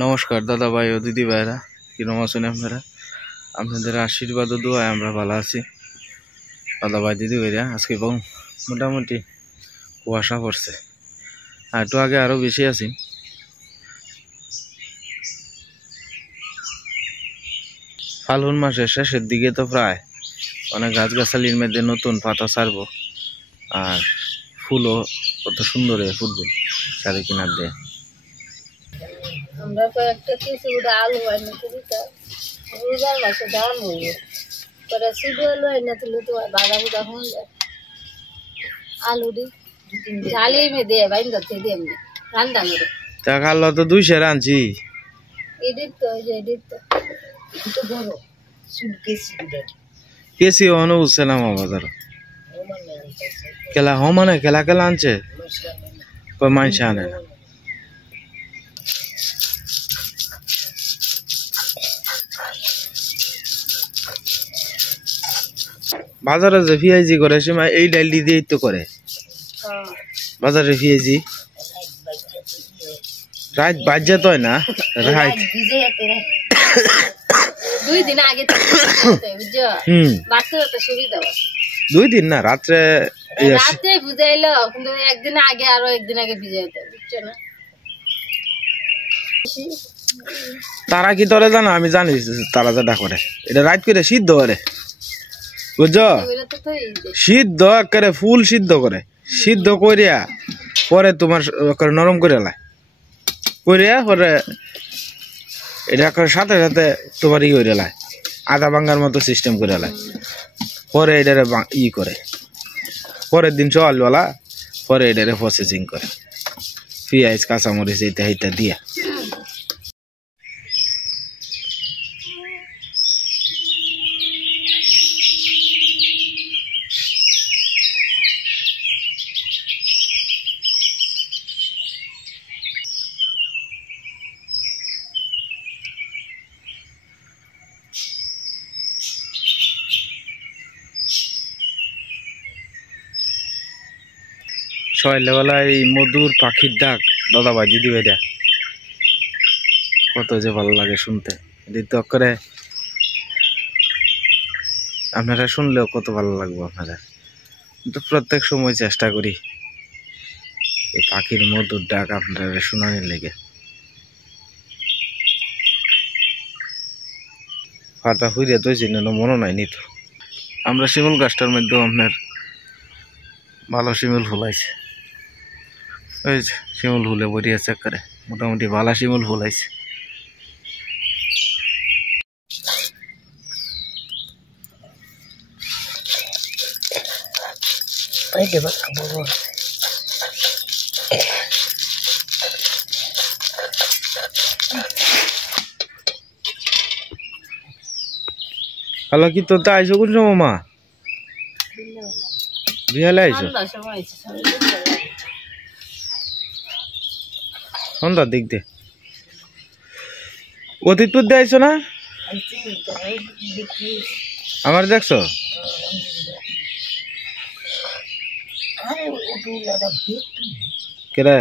নমস্কার দাদা ভাই ও দিদি ভাইরা, কিরম আছেন আপনারা? আপনাদের আশীর্বাদ ও দোয়ায় আমরা ভালো আছি দাদা ভাই দিদি ভাইরা। আজকে মোটামুটি কুয়াশা পড়ছে, আর একটু আগে আরো বেশি আছি। ফাল্গুন মাসের শেষের দিকে তো প্রায় অনেক গাছগাছালির মধ্যে নতুন পাতা ছাড়বো, আর ফুলও কত সুন্দর হয়ে ফুটবে চারি কিনার দিয়ে। আমরা কয়েকটা কিছু আলু আনি দিতাম, রোজার মাসে দাম হইবে পরে শুধু আলু আনি তুলে তো বাধা বুধা হয়ে যায়। আলু দি ঝালি মে দিয়ে বাইন করতে দিয়ে এমনি রান্না মেরে তা খাল্লা তো 200 আনছি। এডিট তো এডিট তো বড় কেসি অন উঠছে না বাজার কেলা মানে কেলা কেলা আনছে মাংস আনে না। বাজারে যে পিঁয়াজি করে সময় এই ডাল দিয়েই তো করে বাজারে পিঁয়াজি রাত বাজে তো না রাত 2 দিন আগে বুঝছো বাড়তে তো সুবিধা 2 দিন না রাত্রে রাতে বুঝাইলো, কিন্তু একদিন আগে আরো একদিন আগে ভিজাইতে বুঝছো না। তারা কি তোরে জানো? আমি জানি তারা যেটা করে এটা রাত করে সিদ্ধ করে, বুঝছো? সিদ্ধ করে ফুল সিদ্ধ করে, সিদ্ধ করিয়া পরে তোমার নরম করে লাই করিয়া পরে এটা সাথে সাথে তোমার ই করে লাই আধা ভাঙ্গার মতো সিস্টেম করে লাই, পরে এটারে ই করে পরের দিন সকালবেলা পরে এটারে প্রসেসিং করে পেঁয়াজ কাঁচামরিচ এইটা এইটা দিয়া। সকালবেলা এই মধুর পাখির ডাক দাদা ভাই দিদি ভাইরা কত যে ভালো লাগে শুনতে। এটি করে আপনারা শুনলেও কত ভালো লাগবে আপনারা। কিন্তু প্রত্যেক সময় চেষ্টা করি এই পাখির মধুর ডাক আপনারা শোনানোর লেগে। পাতা হুইরে তো চিহ্ন মনে নাই নিত। আমরা শিমুল গাছটার মধ্যেও আপনার ভালো শিমুল ফুল আছে, ওই শিমুল ফুলে বড়ি আছে করে মোটামুটি ভালো শিমুল ফুল আছে। হ্যালো, কি তো আইসো কোন সময় মা? বিহালে আইসো সন্ধ্যার দিক দিয়ে? অতীতপুর দিয়ে আইসো না? আমার দেখছো কেরে?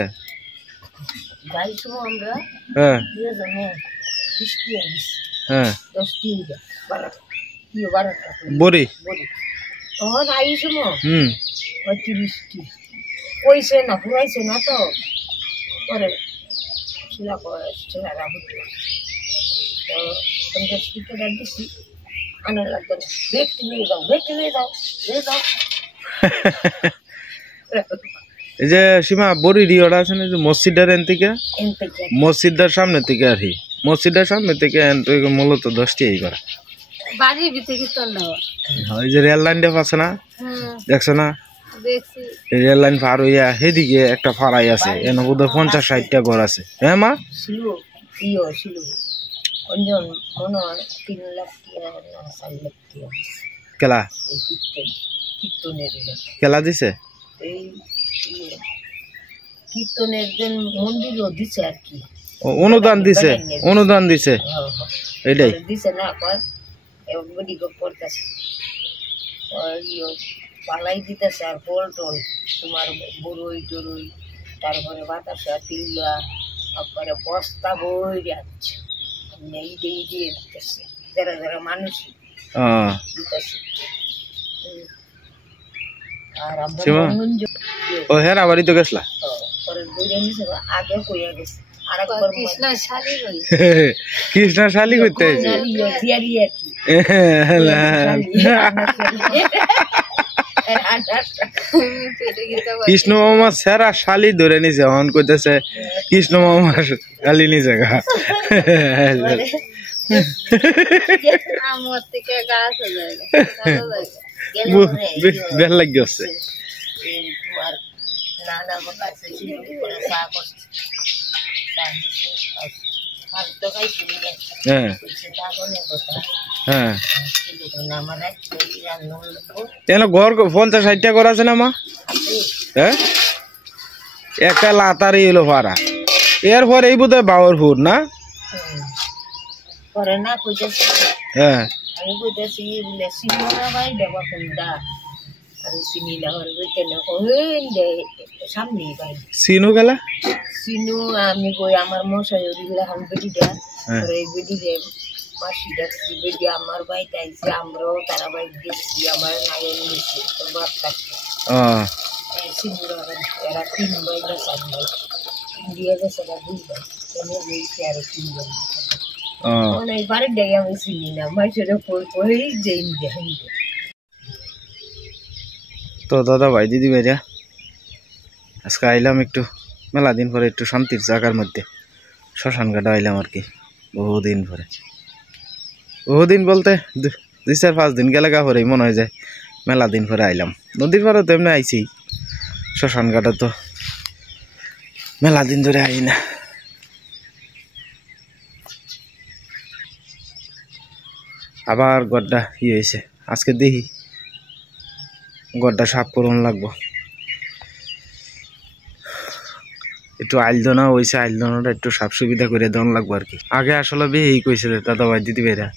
হ্যাঁ হ্যাঁ বড়ি কইছে না ঘুরাইছে না তো পরে দিচ্ছি আনার লাগবে না, দেখতে নিয়ে যাও দেখতে নিয়ে যাও নিয়ে যাও। এই যে সীমা বড়ি রিওটা আছে না, যে মসজিদের এন থেকে মসজিদের সামনে থেকে আর কি মসজিদের সামনে থেকে মূলত 10টি এই করা বাড়ির ভিতরে কীর্তন দেওয়া। এই যে রেল লাইনটা আছে না, দেখছো না? রেল লাইন পার হইয়া সেদিকে একটা ফাড়াই আছে, এনে বোধ 50-60টা ঘর আছে। হ্যাঁ মা কেলা কেলা দিছে কীর্তনের মন্দিরও দিছে আর কি, অনুদান দিছে অনুদান দিছে এটাই দিছে না পড়তেছে পালাই দিতেছে আর ফল টল তোমার বড়ই টরই তারপরে বাতাসা তিল্লা তারপরে বস্তা বই যাচ্ছে এই দিয়ে দিয়ে দিতেছে যারা যারা মানুষ দিতেছে আর আমরা ও হ্যাঁ আবারই তো গেছলা পরে বইরে নিছে আগে কইয়া গেছে আরেকবার কৃষ্ণা শালি হই কৃষ্ণা শালি কইতে কৃষ্ণ মামা সেরা শালি ধরে নিছে হন কইতেছে কৃষ্ণ মামা শালি নিছে গা আমার থেকে গাছ হয়ে যায় বেল লাগ গেছে নানা কাছে ছিল করে চা করছে তো খাই ছিল হ্যাঁ হ্যাঁ কেন ঘর 50-60টা ঘর আছে না মা হ্যাঁ একটা লাতারি এলো ভাড়া এরপর এই বোধহয় বাবরপুর না পরে না কইতেছি হ্যাঁ আমি কইতেছি বলে সিমরা ভাই দেবা কোনটা আর সিনি লাহর কইতে না কইন দে সামনে ভাই সিনু গেলা সিনু আমি কই আমার মশাই ওরিলা হাম বেটি দা পরে বেটি দে মাসি ডাকছি বেটি আমার ভাই তাইছে আমরাও তারা ভাই দেখছি আমার নাইয়ে নিছে তো বাপ থাকছে সিনুরা এরা 3 ভাই না 4 ভাই ইন্ডিয়া গেছে না 2 ভাই এনে বইছে আর 3 ভাই অনেক বারে দেয় আমি চিনি না মাইসের কই যে ইন্ডিয়া তো দাদা ভাই দিদি ভাইরা আজকে আইলাম একটু মেলা দিন পরে একটু শান্তির জায়গার মধ্যে শ্মশানঘাটা আইলাম আর কি বহুদিন পরে বহুদিন বলতে 2-4-5 দিন গেলে গা পরেই মনে হয় যায় মেলা দিন পরে আইলাম নদীর পাড়ে তো এমনি আইছি শ্মশানঘাটা তো মেলা দিন ধরে আই না আবার গড্ডা হয়েছে আজকে দেখি গড্ডা সাফ করুন লাগবো একটু আইলদনা হয়েছে আইলদনাটা একটু সাফ সুবিধা করে দেওয়া লাগবো আর কি আগে আসলে বেহি কইছে দাদা ভাই দিদি ভাইরা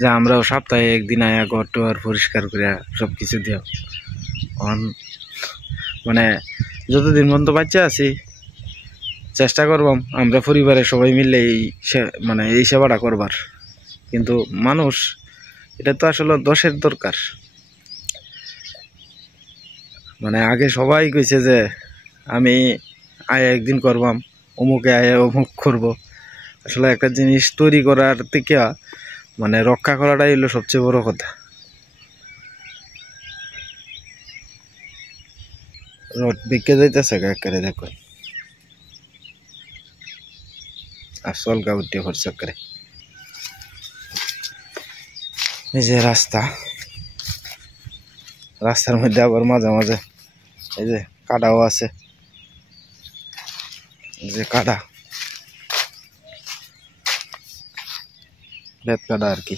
যে আমরাও সপ্তাহে একদিন আয়া ঘর টর পরিষ্কার করে সব কিছু দিও মানে যতদিন পর্যন্ত বাচ্চা আছি চেষ্টা করবাম আমরা পরিবারের সবাই মিলে মানে এই সেবাটা করবার কিন্তু মানুষ এটা তো আসলে দোষের দরকার মানে আগে সবাই কইছে যে আমি আয় একদিন করবাম অমুকে আয় অমুক করব আসলে একটা জিনিস তৈরি করার থেকে মানে রক্ষা করাটাই হলো সবচেয়ে বড় কথা রোড বিকে যাইতেছে একেবারে দেখো আসল গাউটে খরচ করে এই যে রাস্তার মধ্যে আবার মাঝে মাঝে এই যে কাদাও আছে এই যে কাদা বেত কাদা আর কি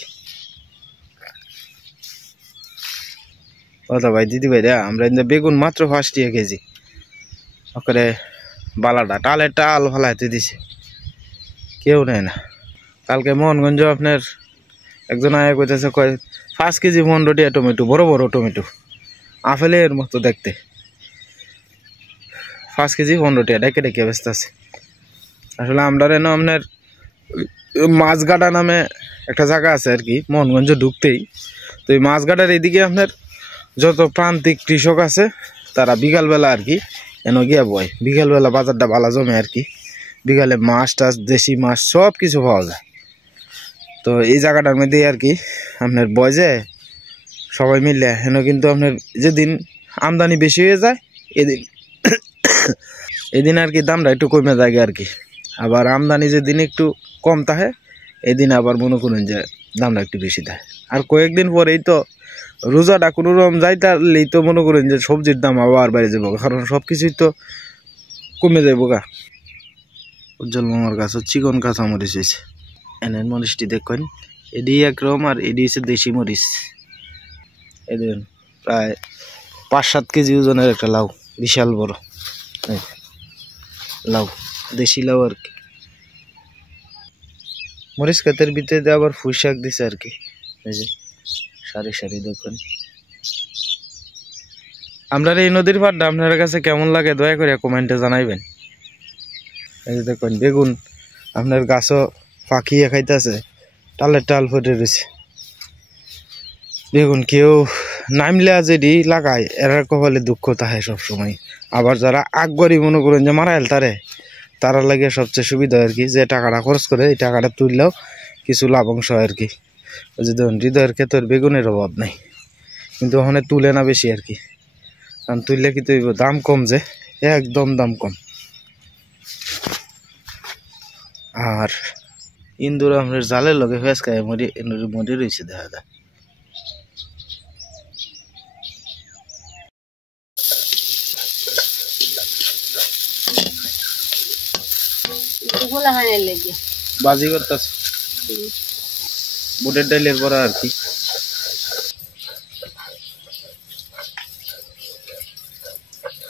দাদা ভাই দিদি ভাই আমরা বেগুন মাত্র 5 টাকা কেজি ওখানে বালাটা টালের টাল ফালাইতে দিছে কেউ নেয় না কালকে মোহনগঞ্জ আপনার একজন আয়া কইতেছে 5 কেজি 15 টাকা টমেটো বড় বড় টমেটো আপেলের মতো দেখতে 5 কেজি 15 টাকা ডেকে ডেকে ব্যস্ত আছে আসলে আমরা এনে আপনার মাছগাটা নামে একটা জায়গা আছে আর কি মোহনগঞ্জ ঢুকতেই তো এই মাছগাটার এদিকে আপনার যত প্রান্তিক কৃষক আছে তারা বিকালবেলা আর কি এনে গিয়া বয় বিকালবেলা বাজারটা ভালো জমে আর কি বিকালে মাছ টাছ দেশি মাছ সব কিছু পাওয়া যায় তো এই জায়গাটার মধ্যে আর কি আপনার বয়জে সবাই মিলে হেন কিন্তু আপনার যেদিন আমদানি বেশি হয়ে যায় এদিন আর কি দামটা একটু কমে যায় আর কি আবার আমদানি যেদিন একটু কম থাকে এদিন আবার মনে করুন যে দামটা একটু বেশি দেয় আর কয়েকদিন পরেই তো রোজাটা কোনো রকম যাইতালেই তো মনে করেন যে সবজির দাম আবার বেড়ে যাবো কারণ সব কিছুই তো কমে যাবো গা উজ্জ্বল মামার গাছ চিকন কাঁচামরিচ হয়েছে এনের মরিচটি দেখুন এডি একরকম আর এডি হচ্ছে দেশি মরিচ এই দেখুন প্রায় 5-7 কেজি ওজনের একটা লাউ বিশাল বড় লাউ দেশি লাউ আর কি মরিচ ক্ষেতের ভিতরে আবার পুঁই শাক দিছে আর কি এই যে সারি সারি দেখুন আমরা এই নদীর পাড়টা আপনার কাছে কেমন লাগে দয়া করে কমেন্টে জানাইবেন এই যে দেখুন বেগুন আপনার গাছও পাখিয়ে খাইতেছে, টালের টাল ফুটে রয়েছে। বেগুন কেউ নামলে যেটি লাগায় এরা কপালে দুঃখ থাকে সবসময়। আবার যারা আগবাড়ি মনে করেন যে মারা এল তারা লাগে সবচেয়ে সুবিধা আর কি, যে টাকাটা খরচ করে এই টাকাটা তুললেও কিছু লাভ অংশ আর কি। ওই যে ধরুন হৃদয়ের ক্ষেত্রে বেগুনের অভাব নাই, কিন্তু ওখানে তুলে না বেশি আর কি, কারণ তুললে কি তুই দাম কম, যে একদম দাম কম। আর ইন্দুর আপনার জালের লগে ফেস খায় মরি রয়েছে দেখা যায়। বাজি করতেছে বুটের ডাইলের পরে আর কি।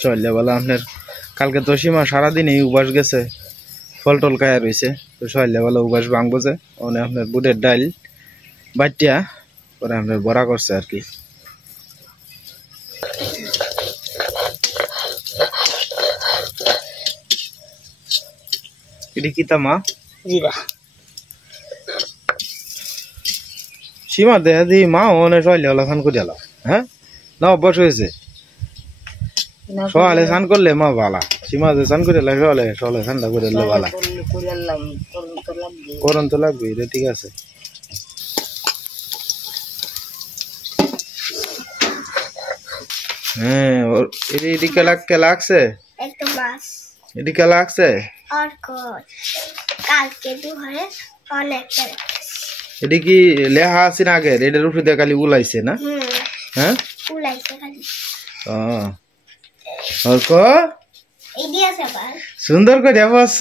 চলে বলা আপনার কালকে তো সীমা সারাদিন এই উবাস গেছে, ফল টল খায়া রয়েছে, তো সইলে বলে উবাস ভাঙবো যে ওনে আপনার বুটের ডাইল বাটিয়া পরে আপনার বড়া করছে আর কি। এটি কিতা মা সীমা দেখা দি মা ওনে সইলে ওলা খান করে এলাম। হ্যাঁ না অভ্যাস হয়েছে, সকালে স্নান করলে মা বালা, সীমা যে স্নান করে এলে সকালে ঠান্ডা করে এলে বালা, করন তো লাগবে এটা ঠিক আছে। হ্যাঁ এটি কে লাগছে, এটি কে লাগছে এটি কি লেহা আছে না আগের, এটার উপরে দিয়ে খালি উলাইছে না? হ্যাঁ সুন্দর করে বস।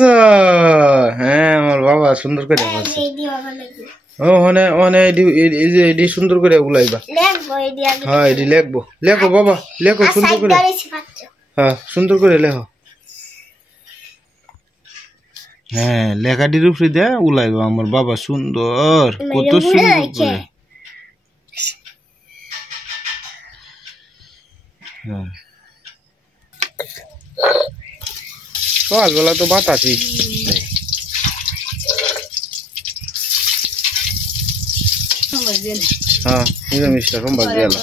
হ্যাঁ আমার বাবা সুন্দর করে বস। ও হনে হনে এডি সুন্দর করে উলাইবা। হ্যাঁ এডি লেখবো, লেখো বাবা লেখো সুন্দর করে। হ্যাঁ সুন্দর করে লেখো। হ্যাঁ লেখাটির উপরে দিয়ে উলাইবা আমার বাবা, সুন্দর কত সুন্দর করে। হ্যাঁ সকালবেলা তো বাতাসি। হ্যাঁ নিরামিষটা সোমবার গেল।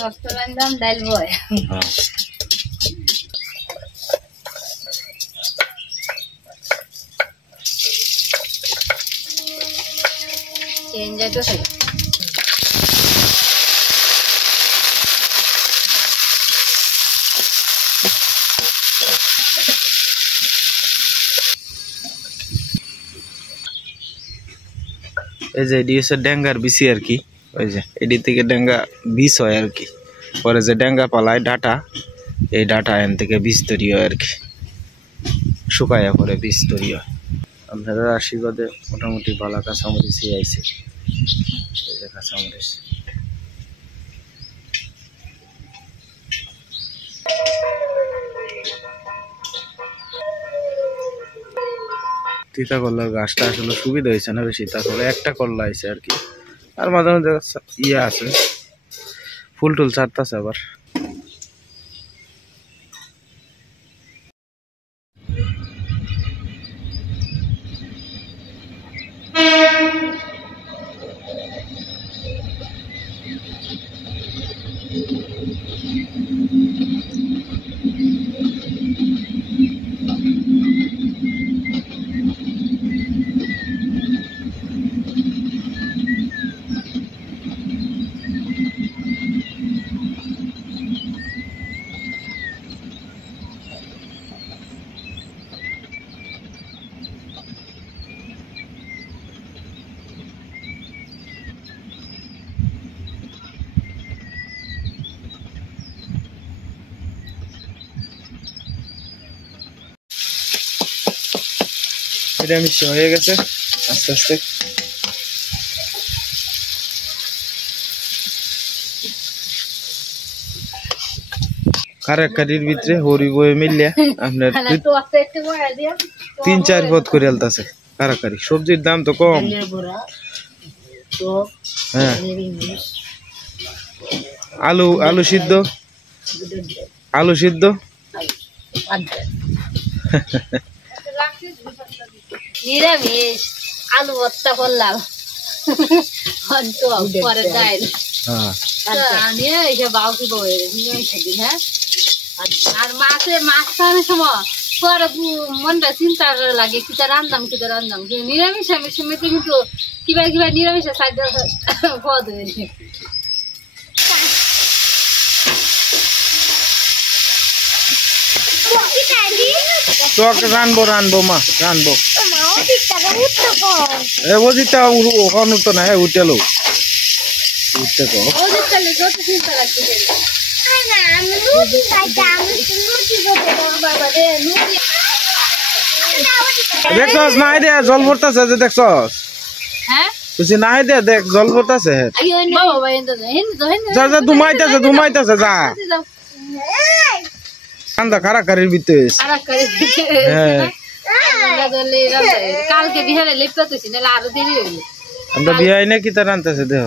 এই যে এটি হচ্ছে ডেঙ্গার বিচি আর কি, ওই যে এটি থেকে ডেঙ্গা বীজ হয় আর কি, পরে যে ডেঙ্গা পালায় ডাটা, এই ডাটা এন থেকে বীজ তৈরি হয় আর কি, শুকায়া পরে বীজ তৈরি হয়। আপনাদের আশীর্বাদে মোটামুটি ভালো কাঁচামরিচ আইছে, এই যে কাঁচামরিচ। তিতা করলার গাছটা আসলে সুবিধা হয়েছে না বেশি, তারপরে একটা করলা আছে আর কি, আর মাঝে মাঝে ইয়ে আছে ফুল টুল ছাড়তেছে আবার। এটা মিশে হয়ে গেছে আস্তে আস্তে। কারির ভিতরে হরি বয়ে মিলিয়া আপনার 3-4 পদ করে আলতাছে কারাকারি। সবজির দাম তো কম। হ্যাঁ আলু সিদ্ধ, আলু সিদ্ধ নিরামিষ আলু ভর্তা করলাম অন্ত পরে ডাইল হ্যাঁ আমি এসে বাউ কি বই সেদিন হ্যাঁ আর মাছ খাওয়ানোর সময় পরে মনটা চিন্তা লাগে কিতা রান্নাম নিরামিষ আমি সময়তে কিন্তু কিবা নিরামিষের খাদ্য পদ হয়েছে তোকে রানবো মা রানবো ওদিকটা ওখানে তো না উঠে লো উঠতে কো ওদের চলে যত চিন্তা লাগছে দেখছস নাই দে জল পড়তাছে যে দেখছস হ্যাঁ তুই নাই দে দেখ জল পড়তাছে বাবা যা যা ঘুমাইতাছে যা কান্দা কারাকারির ভিতরে হ্যাঁ কালকে বিহারে লিপ্ত তুই না আরো দেরি হইল আমরা বিয়াই না কি তার আনতেছে দেহ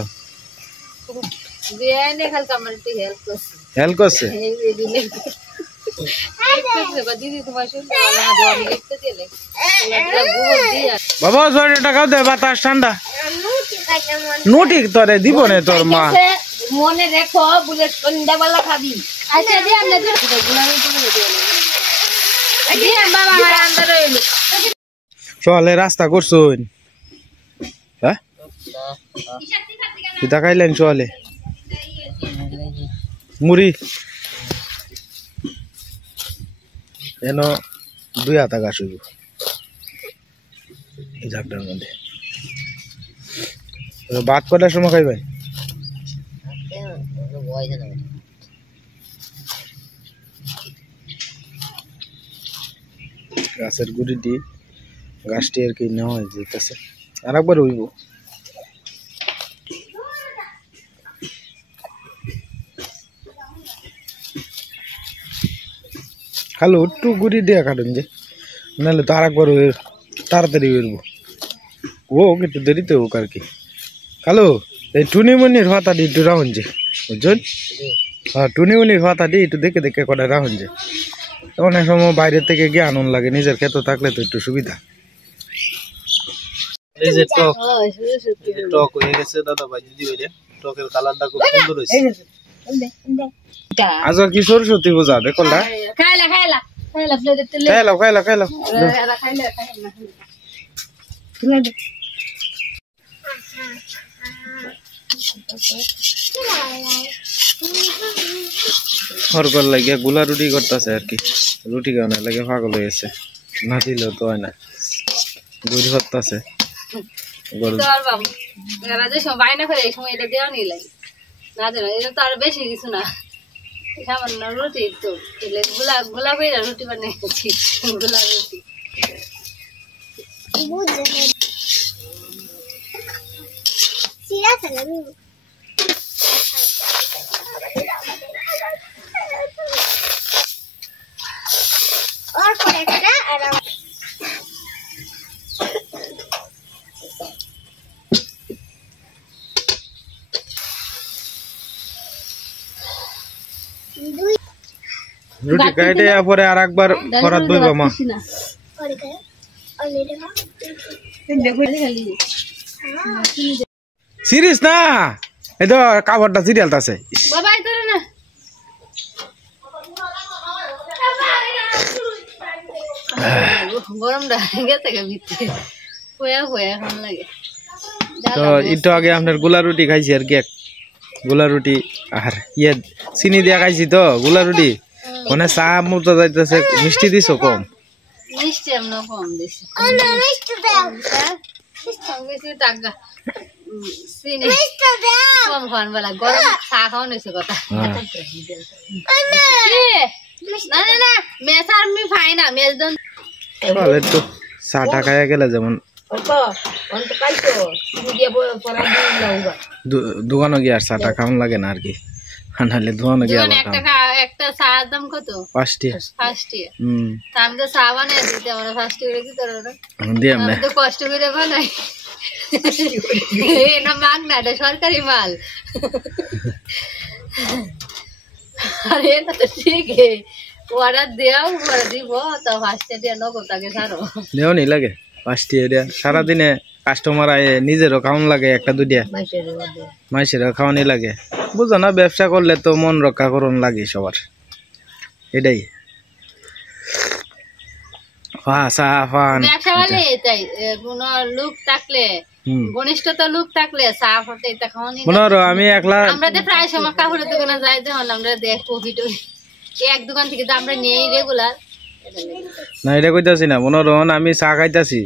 বিয়ে নে খালকে আমার একটু হেল্প করছে হেল্প করছে দিদি তোমার শুনতে আমি লিখতে দিলে বাবা 100 টাকা দে বাতাস ঠান্ডা নোটি তোরে দিব না তোর মা মনে রেখো বুলেট সন্ধ্যাবেলা খাবি আচ্ছা দি আমরা বাবা আমার আন্দার হইল চলে রাস্তা করছুন হ্যাঁ কিতা খাইলেন চলে মুড়ি এন 2 হাতা গাছ হইব এই ঝাপটার মধ্যে ভাত কটার সময় খাইবেন গাছের গুড়িটি গাছটি আর কি নেওয়া যেতেছে আর একবার হইব খালো একটু গুড়ি দিয়ে কাটুন যে নাহলে তো আর একবার তাড়াতাড়ি হইব ও একটু দেরিতে হোক আর কি খালো এই টুনিমুনির হাতাটি একটু রাখুন যে বুঝছেন হ্যাঁ টুনিমুনির হাতাটি একটু দেখে দেখে করে রাখুন যে অনেক সময় বাইরে থেকে গিয়ে আনন্দ লাগে নিজের ক্ষেত্র থাকলে তো একটু সুবিধা এই যে টক হয়ে গেছে দাদা ভাই দিদি ভাই টকের কালারটা খুব সুন্দর হয়েছে আজ কি সরস্বতী পূজা দেখো না খাইলাও হরকর লাগিয়া গুলা রুটি করতেছে আর কি রুটি খাওয়ানোর লাগে পাগল হয়েছে না দিলেও তো হয় না গুড়ি করতেছে বাইনা করে এই সময় এটা দেওয়া নিয়ে লাগে না দেন এটা তো আর বেশি কিছু না সামান্য রুটি তো গোলা বেরা রুটি বানিয়েছি গোলা রুটি রুটি খাইতে পরে আর একবার করাত বইবা মা সিরিজ না এই তো কাপড়টা সিরিয়াল আছে বাবা এটা না গরমটা গেছে ভিতরে হয়ে এখন লাগে তো একটু আগে আপনার গোলা রুটি খাইছি আর কি গোলা রুটি আর ইয়ে চিনি দিয়া খাইছি তো গোলা রুটি মানে চা মতো যাইতেছে মিষ্টি দিছো কম মিষ্টি আমরা কম দিছি কম খাওয়ান বেলা গরম চা খাওয়ান হয়েছে কথা না না না মেস আর আমি খাই না মেস দন একটু চাটা খাইয়া গেলে যেমন দোকানে গিয়ে আর চাটা খাওয়ান লাগে না আর কি নাহলে দোকানে গিয়ে একটা চার দাম কত 5 টাকা আমি তো চা বানাই দিতে আমরা 5 টাকা কি তোর আমি তো কষ্ট করে বানাই না মাগ না এটা সরকারি মাল আরে এটা তো ঠিক অর্ডার দেও দিব তো 5 টাকা দিয়ে নগদ আগে ছাড়ো দেও নি লাগে 5টি এরিয়া সারাদিনে কাস্টমার আয়ে নিজেরও খাওয়ান লাগে একটা দুইটা মাইসেরও খাওয়ানি লাগে বুঝো না ব্যবসা করলে তো মন রক্ষা করুন লাগে সবার এটাই ব্যবসা বলে এটাই কোনো লোক থাকলে ঘনিষ্ঠতা লোক থাকলে চা ফটে এটা খাওয়ানি আমি একলা আমরা তো প্রায় সময় কাপড়ের দোকানে যাই যখন আমরা দেখ প্রফিট এক দোকান থেকে তো আমরা নেই রেগুলার না এটা কইতাছি না মনে রহন আমি চা খাইতাছি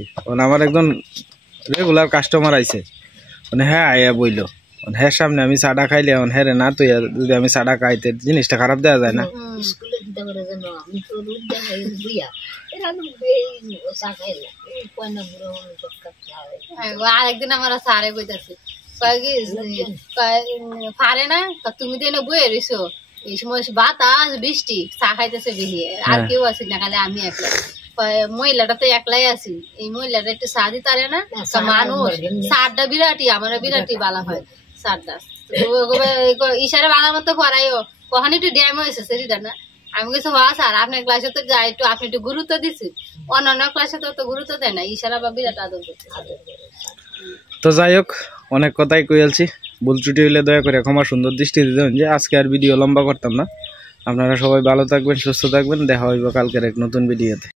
আমার একজন রেগুলার কাস্টমার আইছে মানে হ্যাঁ আয়া বইলো হ্যাঁ সামনে আমি চাটা খাইলে হ্যাঁ রে না তুই যদি আমি চাটা খাইতে জিনিসটা খারাপ দেওয়া যায় না আরেকদিন আমার সারে কইতাছে পারে না তুমি তো এনে বয়ে রইছো এই সময় বাতাস বৃষ্টি চা খাইতেছে বেশি আর কেউ আছে না খালি আমি একলা মহিলাটা তো একলাই আছি এই মহিলাটা একটু চা দিতে পারে না মানুষ সারটা বিরাটি আমার বিরাটি বালা হয় সারটা ইশারে বালার মতো করাইও কখন একটু ড্যাম হয়েছে সেটা না আমি কিছু হওয়া স্যার আপনার ক্লাসে তো যাই একটু আপনি একটু গুরুত্ব দিচ্ছি অন্যান্য ক্লাসে তো গুরুত্ব দেয় না ইশারা বা বিরাট আদর করছে তো যাই হোক অনেক কথাই কইলছি ভুল ত্রুটি হইলে দয়া করে ক্ষমা সুন্দর দৃষ্টি দিবেন যে আজকে আর ভিডিও লম্বা করতাম না আপনারা সবাই ভালো থাকবেন সুস্থ থাকবেন দেখা হইব কালকের এক নতুন ভিডিওতে।